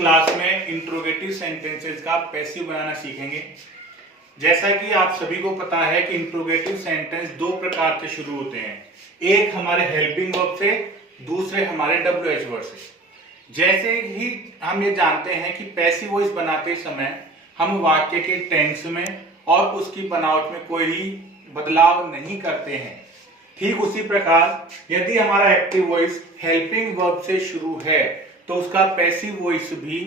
Class में interrogative sentences का passive बनाना सीखेंगे। जैसा कि आप सभी को पता है कि इंट्रोगेटिव सेंटेंस दो प्रकार से शुरू होते हैं, एक हमारे हेल्पिंग वर्ब से, दूसरे हमारे WH वर्ड से। जैसे ही हम ये जानते हैं कि पैसिव वॉइस बनाते समय हम वाक्य के टेंस में और उसकी बनावट में कोई बदलाव नहीं करते हैं, ठीक उसी प्रकार यदि हमारा एक्टिव वॉइस हेल्पिंग वर्ब से शुरू है तो उसका पैसिव वॉइस भी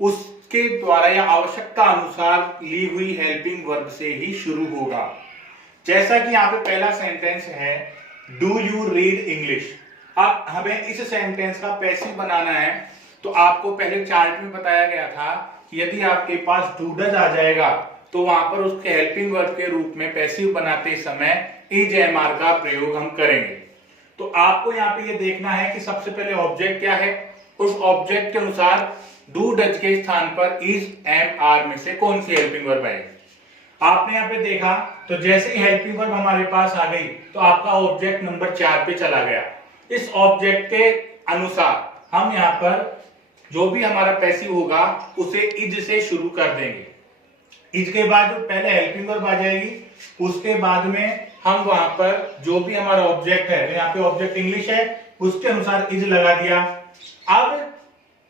उसके द्वारा या आवश्यकता अनुसार ली हुई हेल्पिंग वर्ब से ही शुरू होगा। जैसा कि यहाँ पे पहला सेंटेंस है, डू यू रीड इंग्लिश। अब हमें इस सेंटेंस का पैसिव बनाना है तो आपको पहले चार्ट में बताया गया था कि यदि आपके पास डू डज आ जाएगा तो वहां पर उसके हेल्पिंग वर्ब के रूप में पैसिव बनाते समय इज एमआर का प्रयोग हम करेंगे। तो आपको यहाँ पे ये देखना है कि सबसे पहले ऑब्जेक्ट क्या है, उस ऑब्जेक्ट के अनुसार डू डज के स्थान पर इज एम आर में से कौन सी हेल्पिंग वर्ब आएगी। आपने यहाँ पे देखा तो जैसे ही हेल्पिंग वर्ब हमारे पास आ गई तो आपका ऑब्जेक्ट नंबर 4 पे चला गया। इस ऑब्जेक्ट के अनुसार हम यहाँ पर जो भी हमारा पैसिव होगा उसे इज से शुरू कर देंगे। इज के बाद जो पहले हेल्पिंग वर्ब आ जाएगी, उसके बाद में हम वहां पर जो भी हमारा ऑब्जेक्ट है, तो यहाँ पे ऑब्जेक्ट इंग्लिश है, उसके अनुसार इज लगा दिया। अब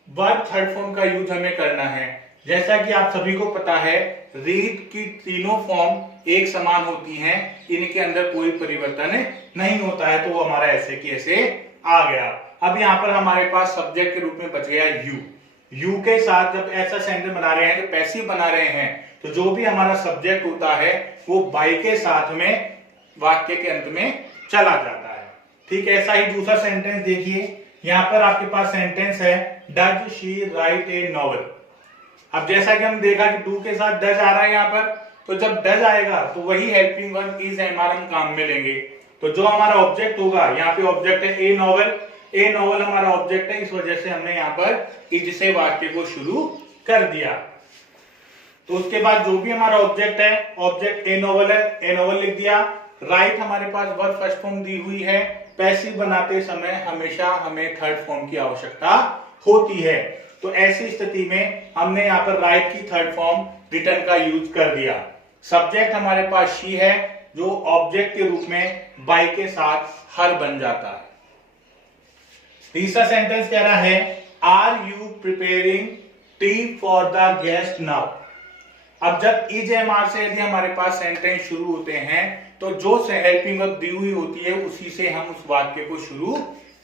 वर्ब थर्ड फॉर्म का यूज हमें करना है। जैसा कि आप सभी को पता है रीड की तीनों फॉर्म एक समान होती हैं, इनके अंदर कोई परिवर्तन नहीं होता है, तो वो हमारा ऐसे की ऐसे आ गया। अब यहाँ पर हमारे पास सब्जेक्ट के रूप में बच गया यू। यू के साथ जब ऐसा सेंटेंस बना रहे हैं, तो पैसिव बना रहे हैं, तो जो भी हमारा सब्जेक्ट होता है वो बाई के साथ में वाक्य के अंत में चला जाता है। ठीक है, ऐसा ही दूसरा सेंटेंस देखिए, यहाँ पर आपके पास सेंटेंस है does she write A novel. अब जैसा कि हम देखा कि डू के साथ डज आ रहा है यहाँ पर, तो जब डज आएगा तो वही हेल्पिंग वर्ब इज एमआर हम काम में लेंगे। तो जो हमारा ऑब्जेक्ट होगा, यहाँ पे ऑब्जेक्ट है ए नॉवल, ए नॉवल हमारा ऑब्जेक्ट है, इस वजह से हमने यहाँ पर इज से वाक्य को शुरू कर दिया। तो उसके बाद जो भी हमारा ऑब्जेक्ट है, ऑब्जेक्ट ए नॉवल है, ए नॉवल लिख दिया। राइट हमारे पास वर्ब फर्स्ट फॉर्म दी हुई है, पैसिव बनाते समय हमेशा हमें थर्ड फॉर्म की आवश्यकता होती है। तो ऐसी स्थिति में हमने यहाँ पर राइट की थर्ड फॉर्म रिटर्न का यूज कर दिया। सब्जेक्ट हमारे पास शी है, जो ऑब्जेक्ट के रूप में बाई के साथ हर बन जाता है। तीसरा सेंटेंस कह रहा है are you preparing tea for the guest now. अब जब इज एमआर से यदि हमारे पास सेंटेंस शुरू होते हैं तो जो हेल्पिंग वर्ब दी हुई होती है उसी से हम उस वाक्य को शुरू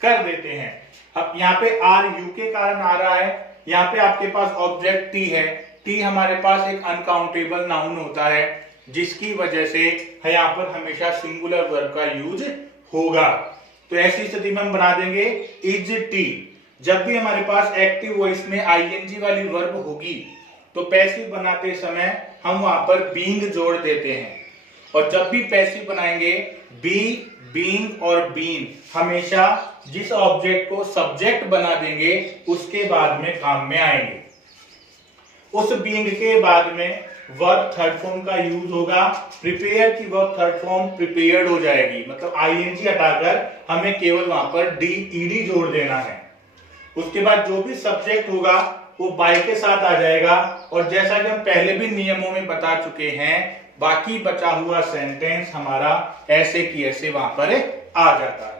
कर देते हैं। अब यहाँ पे आर यू के कारण आ रहा है, यहाँ पे आपके पास ऑब्जेक्ट टी है, टी हमारे पास एक अनकाउंटेबल नाउन होता है, जिसकी वजह से यहाँ पर हमेशा सिंगुलर वर्ब का यूज होगा। तो ऐसी स्थिति में हम बना देंगे इज टी। जब भी हमारे पास एक्टिव वॉइस में आईएनजी वाली वर्ब होगी तो पैसिव बनाते समय हम वहां पर बीइंग जोड़ देते हैं, और जब भी पैसिव बनाएंगे बी, बीइंग और बीन हमेशा जिस ऑब्जेक्ट को सब्जेक्ट बना देंगे उसके बाद में काम में आएंगे। उस बीइंग के बाद में वर्ब थर्ड फॉर्म का यूज होगा। प्रिपेयर की वर्ब थर्ड फॉर्म प्रिपेयर्ड हो जाएगी, मतलब आईएनजी हटाकर हमें केवल वहां पर डी ईडी जोड़ देना है। उसके बाद जो भी सब्जेक्ट होगा वो बाई के साथ आ जाएगा, और जैसा कि हम पहले भी नियमों में बता चुके हैं, बाकी बचा हुआ सेंटेंस हमारा ऐसे की ऐसे वहां पर आ जाता है।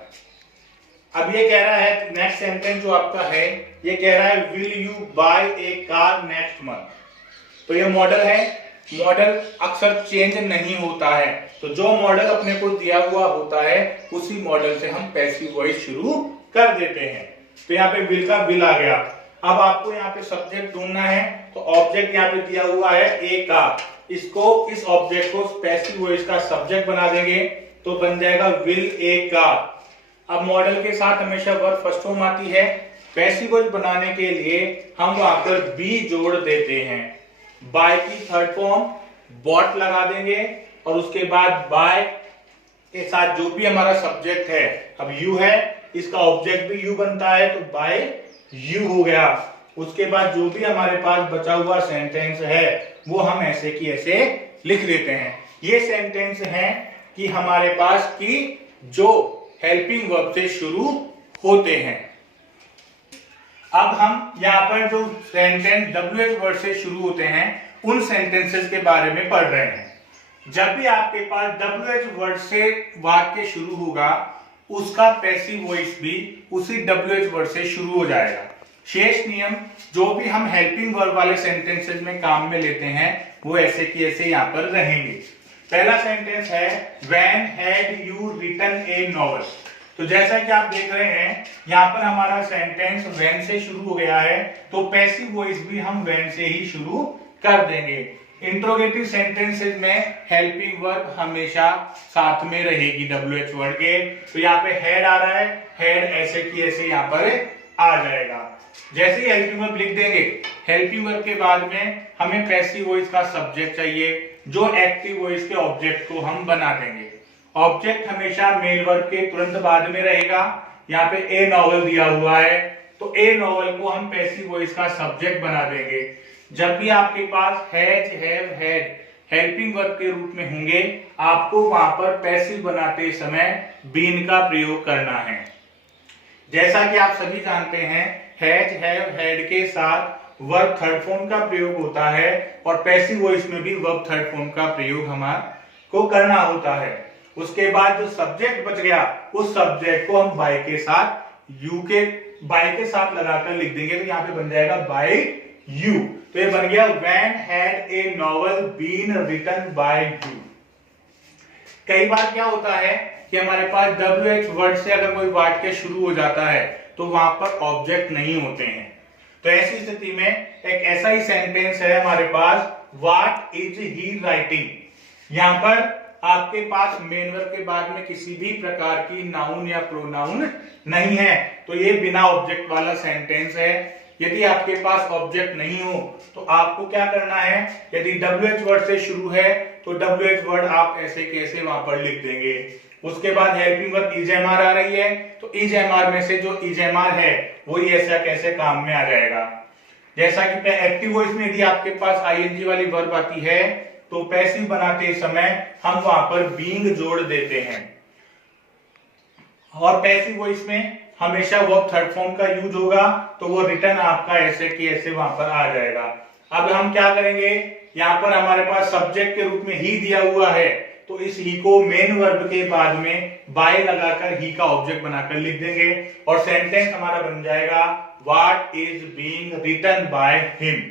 अब ये कह रहा है नेक्स्ट सेंटेंस जो आपका है, ये कह रहा है will you buy a car next month. तो ये मॉडल है, मॉडल अक्सर चेंज नहीं होता है, तो जो मॉडल अपने को दिया हुआ होता है उसी मॉडल से हम पैसिव वॉइस शुरू कर देते हैं। तो यहाँ पे विल का विल आ गया। अब आपको यहाँ पे सब्जेक्ट ढूंढना है, तो ऑब्जेक्ट यहाँ पे दिया हुआ है ए कार, इसको इस ऑब्जेक्ट को पैसिव वॉइस का सब्जेक्ट बना देंगे तो बन जाएगा विल ए कार। अब मॉडल के साथ हमेशा वर्ब फर्स्ट फॉर्म आती है, पैसिव वॉइस बनाने के लिए हम वहां पर बी जोड़ देते हैं। बाय की थर्ड फॉर्म बॉट लगा देंगे, और उसके बाद बाय के साथ जो भी हमारा सब्जेक्ट है, अब यू है, इसका ऑब्जेक्ट भी यू बनता है, तो बाय यू हो गया। उसके बाद जो भी हमारे पास बचा हुआ सेंटेंस है वो हम ऐसे की ऐसे लिख देते हैं। ये सेंटेंस है कि हमारे पास की जो हेल्पिंग वर्ब से शुरू होते हैं। अब हम यहाँ पर जो सेंटेंस WH वर्ड से शुरू होते हैं उन सेंटेंसेस के बारे में पढ़ रहे हैं। जब भी आपके पास WH वर्ड से वाक्य शुरू होगा उसका पैसिव वॉइस भी उसी WH वर्ड से शुरू हो जाएगा। शेष नियम जो भी हम हेल्पिंग वर्ब वाले सेंटेंसेस में काम में लेते हैं वो ऐसे की ऐसे यहाँ पर रहेंगे। पहला सेंटेंस है when had you written a novel. तो जैसा कि आप देख रहे हैं यहाँ पर हमारा सेंटेंस व्हेन से शुरू हो गया है, तो पैसिव वॉइस भी हम व्हेन से ही शुरू कर देंगे। इंट्रोगेटिव सेंटेंसेस में हेल्पिंग वर्ब हमेशा साथ में रहेगी WH वर्ड के। तो यहाँ पे हेड आ रहा है, हेड ऐसे की ऐसे यहाँ पर आ जाएगा। जैसे ही हेल्पिंग वर्ब लिख देंगे, हेल्पिंग वर्ब के बाद में हमें पैसिव वॉइस का सब्जेक्ट चाहिए, जो एक्टिव वॉइस के ऑब्जेक्ट को हम बना देंगे। ऑब्जेक्ट हमेशा मेन वर्ब के तुरंत बाद में रहेगा। यहाँ पे ए नॉवल दिया हुआ है, तो ए नॉवल को हम पैसिव वॉइस का सब्जेक्ट बना देंगे। जब भी आपके पास has, have, had helping verb के रूप में होंगे, आपको वहां पर पैसिव बनाते समय बीन का प्रयोग करना है। जैसा कि आप सभी जानते हैं हैज, हैव, हैड के साथ वर्ब थर्ड फॉर्म का प्रयोग होता है और पैसिव वॉइस में भी वर्ब थर्ड फॉर्म का प्रयोग हमारे को करना होता है। उसके बाद जो सब्जेक्ट बच गया उस सब्जेक्ट को हम बाय के साथ यू के बाय के साथ लगाकर लिख देंगे, तो यहाँ पे बन जाएगा बाय यू। तो ये बन गया when had a novel been written by you. कई बार क्या होता है कि हमारे पास WH वर्ड से अगर कोई वाक्य शुरू हो जाता है तो वहां पर ऑब्जेक्ट नहीं होते हैं। तो ऐसी स्थिति में एक ऐसा ही सेंटेंस है हमारे पास, व्हाट इज ही राइटिंग। यहां पर आपके पास मेन वर्ब के बाद में किसी भी प्रकार की नाउन या प्रोनाउन नहीं है, तो ये बिना ऑब्जेक्ट वाला सेंटेंस है। यदि आपके पास ऑब्जेक्ट नहीं हो तो आपको क्या करना है, यदि WH वर्ड से शुरू है तो WH वर्ड आप ऐसे कैसे वहां पर लिख देंगे। उसके बाद हेल्पिंग वर्ब इजएमआर आ रही है, तो इजएमआर में से जो इजएमआर है वही ऐसा कैसे काम में आ जाएगा। जैसा कि एक्टिव वॉइस में यदि आपके पास आईएनजी वाली वर्ब आती है तो पैसिव बनाते समय हम वहां पर बीइंग जोड़ देते हैं, और पैसिव वॉइस में हमेशा वर्ब थर्ड फॉर्म का यूज होगा, तो वो रिटर्न आपका ऐसे की ऐसे वहां पर आ जाएगा। अब हम क्या करेंगे, यहाँ पर हमारे पास सब्जेक्ट के रूप में ही दिया हुआ है, तो इस ही को मेन वर्ब के बाद में बाय लगाकर ही का ऑब्जेक्ट बनाकर लिख देंगे और सेंटेंस हमारा बन जाएगा what is being written by him.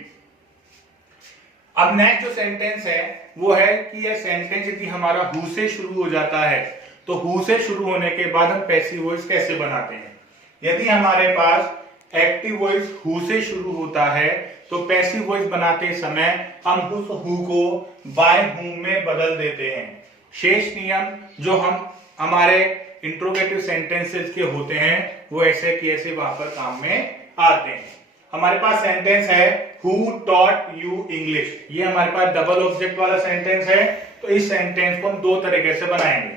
अब नेक्स्ट जो सेंटेंस है वो है कि यह सेंटेंस यदि हमारा हु से शुरू हो जाता है तो हु से शुरू होने के बाद हम पैसिव वॉइस कैसे बनाते हैं। यदि हमारे पास एक्टिव वॉइस हु से शुरू होता है तो पैसिव वॉइस बनाते समय हम उस हु को बाय हुम में बदल देते हैं। शेष नियम जो हम हमारे इंट्रोगेटिव सेंटेंसेस के होते हैं वो ऐसे कि ऐसे वहां पर काम में आते हैं। हमारे पास सेंटेंस है हु टॉट यू इंग्लिश। ये हमारे पास डबल ऑब्जेक्ट वाला सेंटेंस है, तो इस सेंटेंस को हम दो तरीके से बनाएंगे।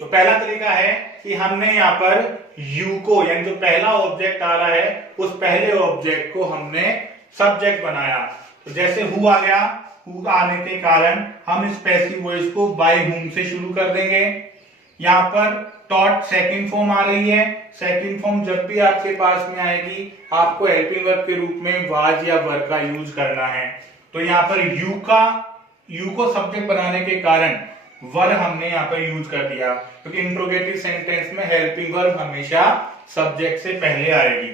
तो पहला तरीका है कि हमने यहाँ पर यू को, यानी जो पहला ऑब्जेक्ट आ रहा है उस पहले ऑब्जेक्ट को हमने सब्जेक्ट बनाया। तो जैसे हु आ गया, हु आने के कारण हम इस पैसिव वॉइस को बाय हुम से शुरू कर देंगे। यहाँ पर टॉट सेकंड फॉर्म आ रही है, सेकंड फॉर्म जब भी आपके पास में आएगी आपको हेल्पिंग वर्ब के रूप में वाज या वर का यूज करना है। तो यहाँ पर यू को सब्जेक्ट बनाने के कारण वर हमने यहाँ पर यूज कर दिया, क्योंकि इंट्रोगेटिव सेंटेंस में हेल्पिंग वर्ब हमेशा सब्जेक्ट से पहले आएगी।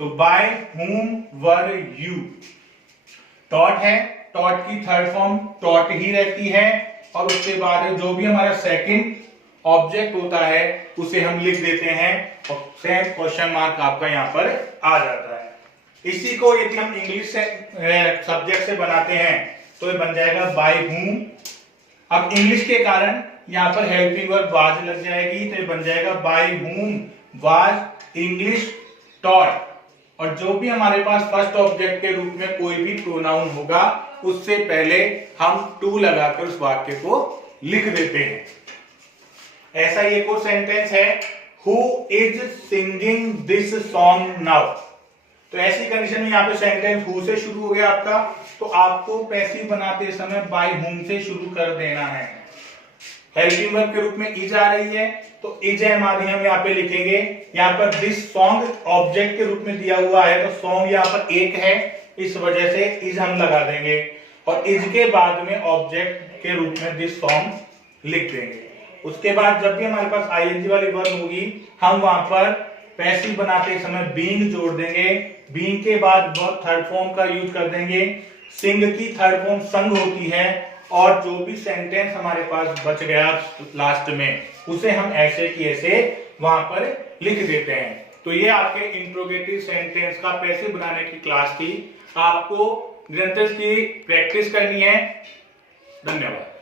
तो by whom were you, taught है, टॉट की थर्ड फॉर्म टॉट ही रहती है, और उसके बाद जो भी हमारा सेकंड ऑब्जेक्ट होता है उसे हम लिख देते हैं और सेम क्वेश्चन मार्क आपका यहाँ पर आ जाता है। इसी को यदि हम इंग्लिश से सब्जेक्ट से बनाते हैं तो ये बन जाएगा बाय हुम। अब इंग्लिश के कारण यहाँ पर हेल्पिंग वर्ब वाज लग जाएगी, तो ये बन जाएगा by whom was English taught. और जो भी हमारे पास फर्स्ट ऑब्जेक्ट के रूप में कोई भी प्रोनाउन होगा उससे पहले हम टू लगाकर उस वाक्य को लिख देते हैं। ऐसा ही एक और सेंटेंस है who is singing this song now. तो ऐसी कंडीशन में यहाँ पे सेंटेंस हु से शुरू हो गया आपका, तो आपको पैसिव बनाते समय बाय हुम से शुरू कर देना है। हेल्पिंग वर्ब के रूप में इज आ रही है, तो इज है हमारी, हम यहाँ पे लिखेंगे, यहाँ पर दिस सॉन्ग ऑब्जेक्ट के रूप में दिया हुआ है, तो सॉन्ग यहाँ पर एक है, इस वजह से इज हम लगा देंगे, और इज के बाद में ऑब्जेक्ट के रूप में दिस सॉन्ग लिख देंगे। उसके बाद जब भी हमारे पास आईएनजी वाली वर्ब होगी, हम वहां पर पैसिव बनाते समय बीइंग जोड़ देंगे, बीइंग के बाद वर्ब थर्ड फॉर्म का यूज कर देंगे, सिंग की थर्ड फॉर्म संग होती है, और जो भी सेंटेंस हमारे पास बच गया लास्ट में उसे हम ऐसे की ऐसे वहां पर लिख देते हैं। तो ये आपके इंट्रोगेटिव सेंटेंस का पैसिव बनाने की क्लास थी। आपको निरंतर की प्रैक्टिस करनी है। धन्यवाद।